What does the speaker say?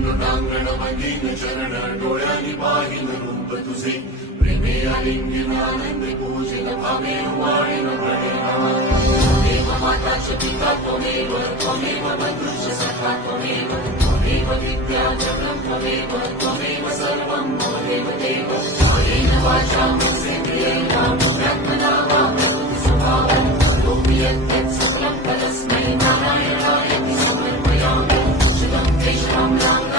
नृणांगणमगीन चरण डोळ्यांनी पाहिन रूप तुझे प्रेमे आलिंगनानंद पूजित भावे वाणीन प्रणेन त्वमेव माता च पिता त्वमेव त्वमेव बन्धुश्च सखा त्वमेव त्वमेव विद्या जगं त्वमेव सर्वं मम देवदेव कायेन वाचा मनसेन्द्रियेण ब्रह्मणा वा स्वभावं करोमि यत् सकलं तस्मै नारायणाय समर्पयामि शुभं तेषां नाम